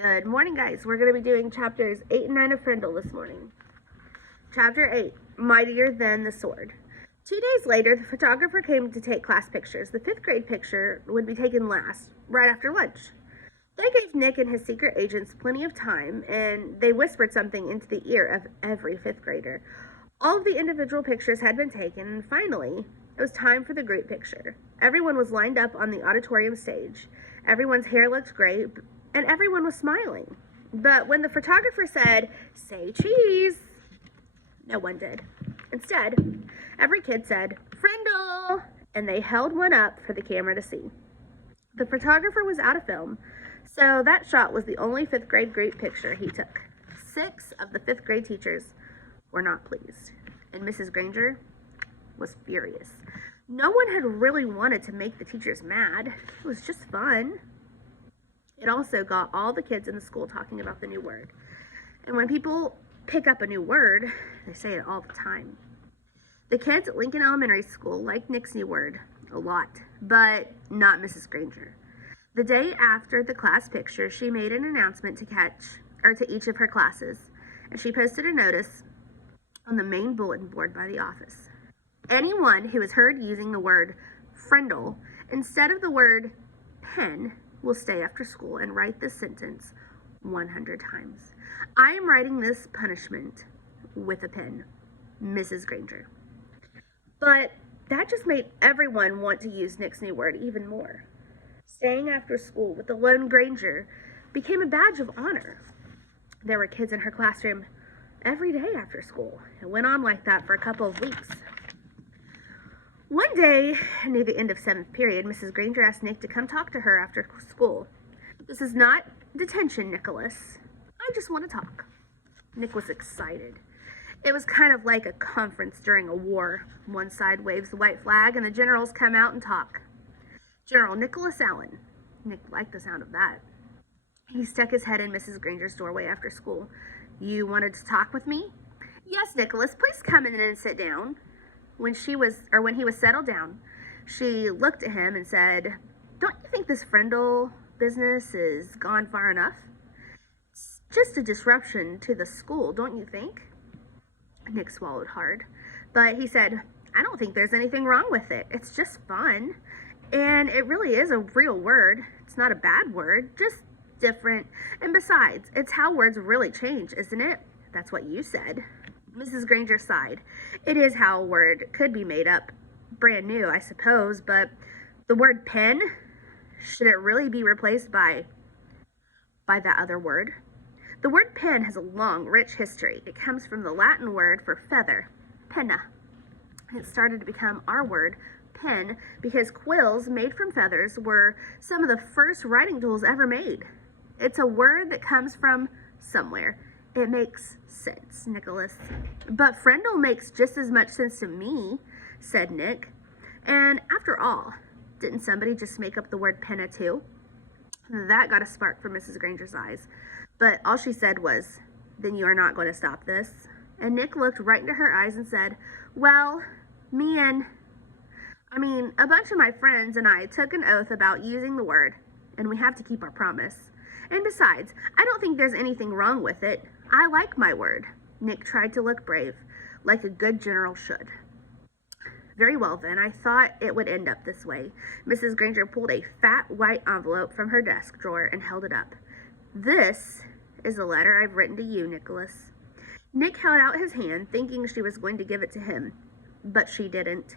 Good morning, guys. We're going to be doing chapters 8 and 9 of Frindle this morning. Chapter 8, Mightier Than the Sword. 2 days later, the photographer came to take class pictures. The 5th grade picture would be taken last, right after lunch. They gave Nick and his secret agents plenty of time, and they whispered something into the ear of every 5th grader. All of the individual pictures had been taken, and finally, it was time for the group picture. Everyone was lined up on the auditorium stage. Everyone's hair looked great, and everyone was smiling. But when the photographer said, "Say cheese," no one did. Instead, every kid said, "Frindle," and they held one up for the camera to see. The photographer was out of film, so that shot was the only 5th grade group picture he took. 6 of the 5th grade teachers were not pleased, and Mrs. Granger was furious. No one had really wanted to make the teachers mad. It was just fun. It also got all the kids in the school talking about the new word. And when people pick up a new word, they say it all the time. The kids at Lincoln Elementary School liked Nick's new word a lot, but not Mrs. Granger. The day after the class picture, she made an announcement to each of her classes, and she posted a notice on the main bulletin board by the office. Anyone who is heard using the word Frindle instead of the word pen will stay after school and write this sentence 100 times. I am writing this punishment with a pen, Mrs. Granger. But that just made everyone want to use Nick's new word even more. Staying after school with the lone Granger became a badge of honor. There were kids in her classroom every day after school. It went on like that for a couple of weeks. One day, near the end of 7th period, Mrs. Granger asked Nick to come talk to her after school. "This is not detention, Nicholas. I just want to talk." Nick was excited. It was kind of like a conference during a war. One side waves the white flag and the generals come out and talk. "General Nicholas Allen." Nick liked the sound of that. He stuck his head in Mrs. Granger's doorway after school. "You wanted to talk with me?" "Yes, Nicholas, please come in and sit down." When he was settled down, she looked at him and said, "Don't you think this Frindle business is gone far enough? It's just a disruption to the school, don't you think?" Nick swallowed hard, but he said, "I don't think there's anything wrong with it. It's just fun. And it really is a real word. It's not a bad word, just different. And besides, it's how words really change, isn't it? That's what you said." Mrs. Granger sighed. "It is how a word could be made up brand new, I suppose, but the word pen, should it really be replaced by that other word?" The word pen has a long, rich history. It comes from the Latin word for feather, penna. It started to become our word, pen, because quills made from feathers were some of the first writing tools ever made. It's a word that comes from somewhere. It makes sense, Nicholas. "But Frindle makes just as much sense to me," said Nick. And after all, didn't somebody just make up the word penna too? That got a spark from Mrs. Granger's eyes. But all she said was, "Then you are not going to stop this?" And Nick looked right into her eyes and said, "Well, a bunch of my friends and I took an oath about using the word, and we have to keep our promise. And besides, I don't think there's anything wrong with it. I like my word." Nick tried to look brave, like a good general should. "Very well then, I thought it would end up this way." Mrs. Granger pulled a fat white envelope from her desk drawer and held it up. "This is a letter I've written to you, Nicholas." Nick held out his hand, thinking she was going to give it to him, but she didn't.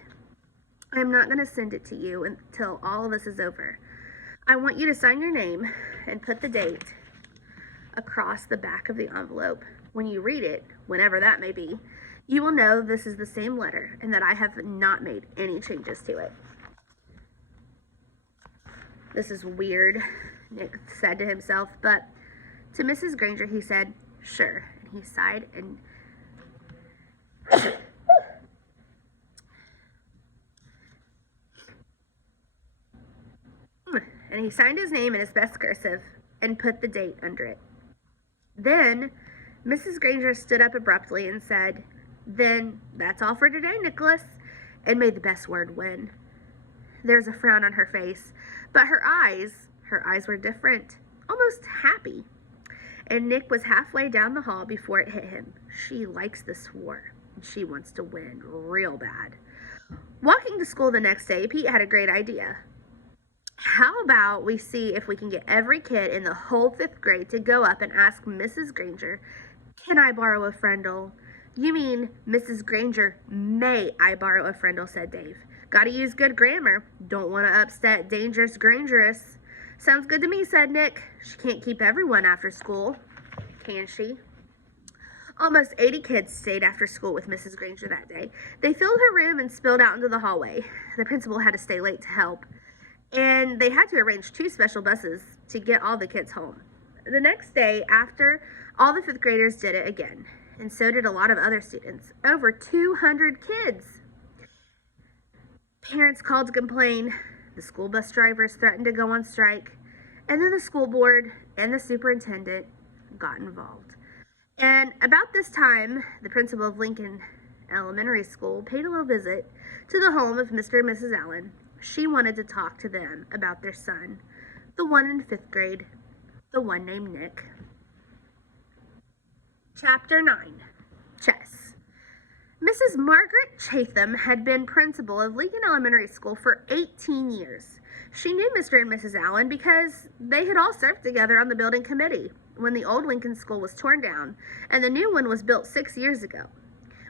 "I'm not going to send it to you until all of this is over. I want you to sign your name and put the date across the back of the envelope. When you read it, whenever that may be, you will know this is the same letter and that I have not made any changes to it." "This is weird," Nick said to himself, but to Mrs. Granger he said, "Sure," and he sighed and he signed his name in his best cursive and put the date under it. Then Mrs. Granger stood up abruptly and said, "Then that's all for today, Nicholas," and made the best word win. There was a frown on her face, but her eyes were different, almost happy. and Nick was halfway down the hall before it hit him. She likes this war, and she wants to win real bad. Walking to school the next day, Pete had a great idea. How about we see if we can get every kid in the whole 5th grade to go up and ask Mrs. Granger, "Can I borrow a friendle?" "You mean, Mrs. Granger, may I borrow a friendle?" said Dave. "Gotta use good grammar. Don't want to upset dangerous Grangeress." "Sounds good to me," said Nick. "She can't keep everyone after school, can she?" Almost 80 kids stayed after school with Mrs. Granger that day. They filled her room and spilled out into the hallway. The principal had to stay late to help, and they had to arrange 2 special buses to get all the kids home. The next day, after, all the 5th graders did it again, and so did a lot of other students. Over 200 kids. Parents called to complain. The school bus drivers threatened to go on strike, and then the school board and the superintendent got involved. And about this time, the principal of Lincoln Elementary School paid a little visit to the home of Mr. and Mrs. Allen. She wanted to talk to them about their son, the one in 5th grade, the one named Nick. Chapter 9, Chess. Mrs. Margaret Chatham had been principal of Lincoln Elementary School for 18 years. She knew Mr. and Mrs. Allen because they had all served together on the building committee when the old Lincoln School was torn down and the new one was built 6 years ago.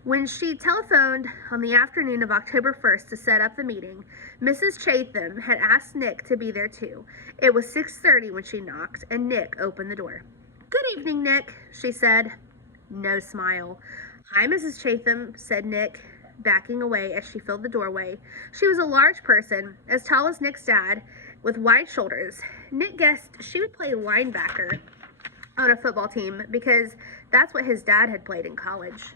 When she telephoned on the afternoon of October 1st to set up the meeting, Mrs. Chatham had asked Nick to be there too. It was 6:30 when she knocked, and Nick opened the door. "Good evening, Nick," she said. No smile. "Hi, Mrs. Chatham," said Nick, backing away as she filled the doorway. She was a large person, as tall as Nick's dad, with wide shoulders. Nick guessed she would play linebacker on a football team because that's what his dad had played in college.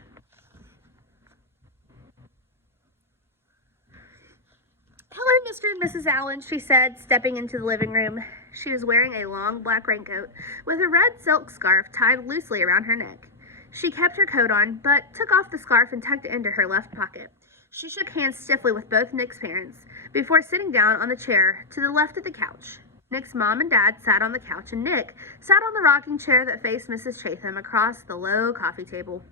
"Hello, Mr. and Mrs. Allen," she said, stepping into the living room. She was wearing a long black raincoat with a red silk scarf tied loosely around her neck. She kept her coat on, but took off the scarf and tucked it into her left pocket. She shook hands stiffly with both Nick's parents before sitting down on the chair to the left of the couch. Nick's mom and dad sat on the couch, and Nick sat on the rocking chair that faced Mrs. Chatham across the low coffee table.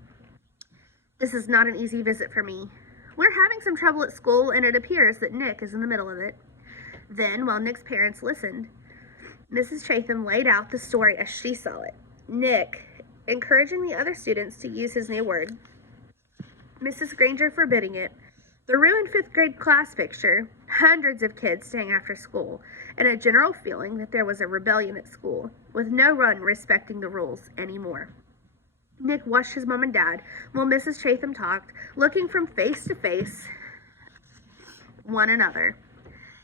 "This is not an easy visit for me. We're having some trouble at school, and it appears that Nick is in the middle of it." Then, while Nick's parents listened, Mrs. Chatham laid out the story as she saw it. Nick encouraging the other students to use his new word, Mrs. Granger forbidding it, the ruined 5th grade class picture, hundreds of kids staying after school, and a general feeling that there was a rebellion at school, with no one respecting the rules anymore. Nick watched his mom and dad while Mrs. Chatham talked, looking from face to face one another.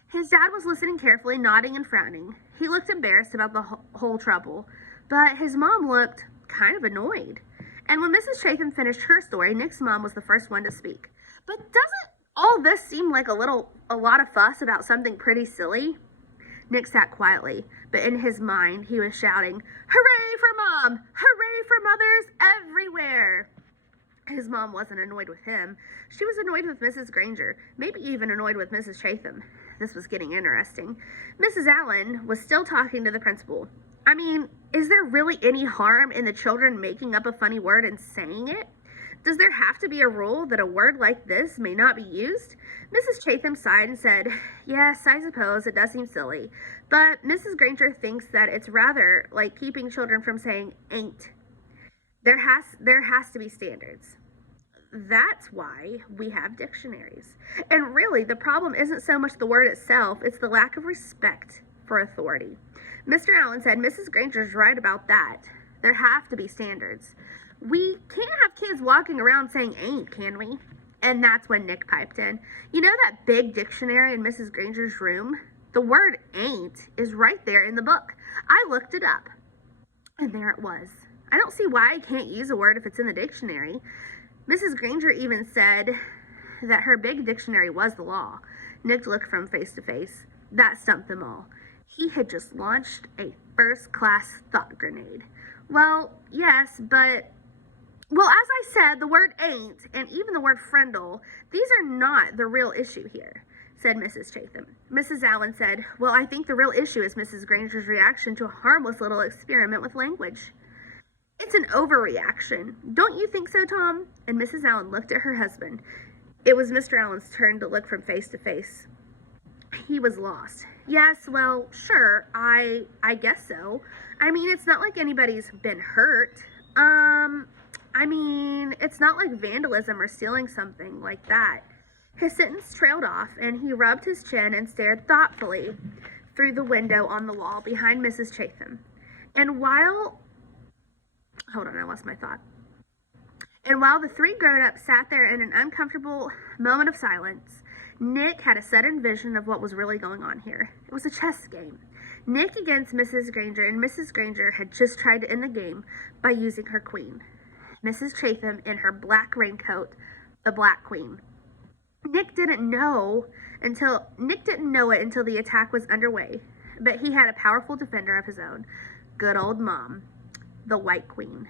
His dad was listening carefully, nodding and frowning. He looked embarrassed about the whole trouble, but his mom looked kind of annoyed. And when Mrs. Chatham finished her story, Nick's mom was the first one to speak. "But doesn't all this seem like a lot of fuss about something pretty silly?" Nick sat quietly, but in his mind he was shouting, "Hooray for Mom! Hooray for mothers everywhere!" His mom wasn't annoyed with him. She was annoyed with Mrs. Granger, maybe even annoyed with Mrs. Chatham. This was getting interesting. Mrs. Allen was still talking to the principal. "I mean, is there really any harm in the children making up a funny word and saying it? Does there have to be a rule that a word like this may not be used?" Mrs. Chatham sighed and said, "Yes, I suppose it does seem silly, but Mrs. Granger thinks that it's rather like keeping children from saying ain't. There has to be standards. That's why we have dictionaries. And really, the problem isn't so much the word itself, it's the lack of respect for authority." Mr. Allen said, "Mrs. Granger's right about that. There have to be standards. We can't have kids walking around saying ain't, can we?" And that's when Nick piped in. "You know that big dictionary in Mrs. Granger's room? The word ain't is right there in the book. I looked it up. And there it was. I don't see why I can't use a word if it's in the dictionary." Mrs. Granger even said that her big dictionary was the law. Nick looked from face to face. That stumped them all. He had just launched a first-class thought grenade. "Well, yes, but..." "Well, as I said, the word ain't, and even the word friendle, these are not the real issue here," said Mrs. Chatham. Mrs. Allen said, "Well, I think the real issue is Mrs. Granger's reaction to a harmless little experiment with language." It's an overreaction. Don't you think so, Tom? And Mrs. Allen looked at her husband. It was Mr. Allen's turn to look from face to face. He was lost. Yes, well, sure, I guess so. I mean, it's not like anybody's been hurt. I mean, it's not like vandalism or stealing something like that. His sentence trailed off, and he rubbed his chin and stared thoughtfully through the window on the wall behind Mrs. Chatham. And while... Hold on, I lost my thought. And while the three grown-ups sat there in an uncomfortable moment of silence, Nick had a sudden vision of what was really going on here. It was a chess game. Nick against Mrs. Granger, and Mrs. Granger had just tried to end the game by using her queen. Mrs. Chatham in her black raincoat, the Black Queen. Nick didn't know it until the attack was underway, but he had a powerful defender of his own, good old Mom, the White Queen.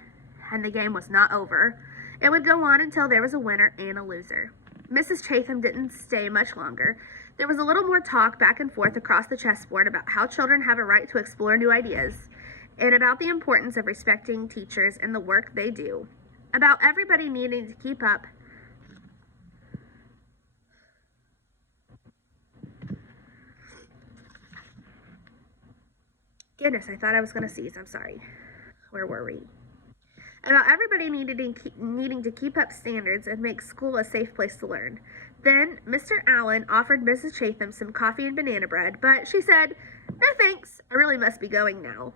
And the game was not over. It would go on until there was a winner and a loser. Mrs. Chatham didn't stay much longer. There was a little more talk back and forth across the chessboard about how children have a right to explore new ideas, and about the importance of respecting teachers and the work they do, about everybody needing to keep up. Goodness, I thought I was going to sneeze. I'm sorry. Where were we? About everybody needing to keep up standards and make school a safe place to learn. Then Mr. Allen offered Mrs. Chatham some coffee and banana bread, but she said, "No thanks, I really must be going now."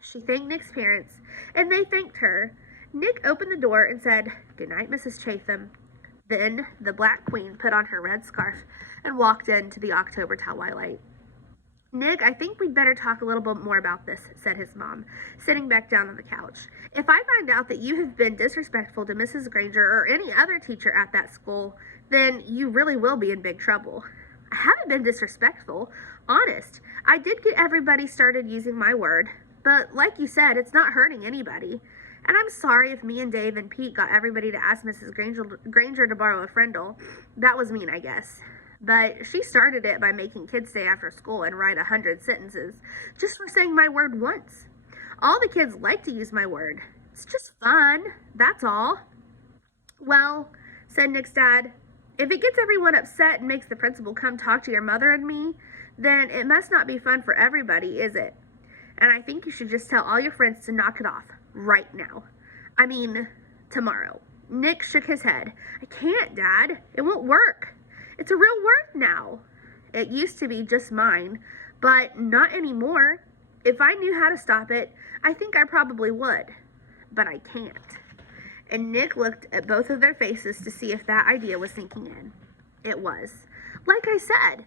She thanked Nick's parents, and they thanked her. Nick opened the door and said, "Good night, Mrs. Chatham." Then the Black Queen put on her red scarf and walked into the October twilight. "Nick, I think we'd better talk a little bit more about this," said his mom, sitting back down on the couch. "If I find out that you have been disrespectful to Mrs. Granger or any other teacher at that school, then you really will be in big trouble." "I haven't been disrespectful. Honest. I did get everybody started using my word. But like you said, it's not hurting anybody. And I'm sorry if me and Dave and Pete got everybody to ask Mrs. Granger to borrow a friendle. That was mean, I guess. But she started it by making kids stay after school and write 100 sentences just for saying my word once. All the kids like to use my word. It's just fun, that's all." "Well," said Nick's dad, "if it gets everyone upset and makes the principal come talk to your mother and me, then it must not be fun for everybody, is it? And I think you should just tell all your friends to knock it off right now. I mean, tomorrow." Nick shook his head. "I can't, Dad. It won't work. It's a real word now. It used to be just mine, but not anymore. If I knew how to stop it, I think I probably would. But I can't." And Nick looked at both of their faces to see if that idea was sinking in. It was. "Like I said,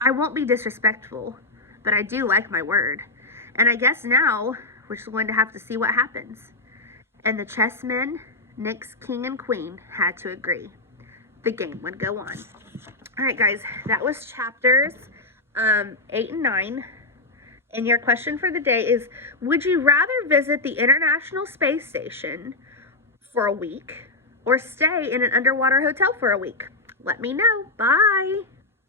I won't be disrespectful, but I do like my word. And I guess now we're just going to have to see what happens." And the chessmen, Nick's king and queen, had to agree. The game would go on. All right, guys, that was chapters 8 and 9. And your question for the day is, would you rather visit the International Space Station for a week or stay in an underwater hotel for a week? Let me know. Bye.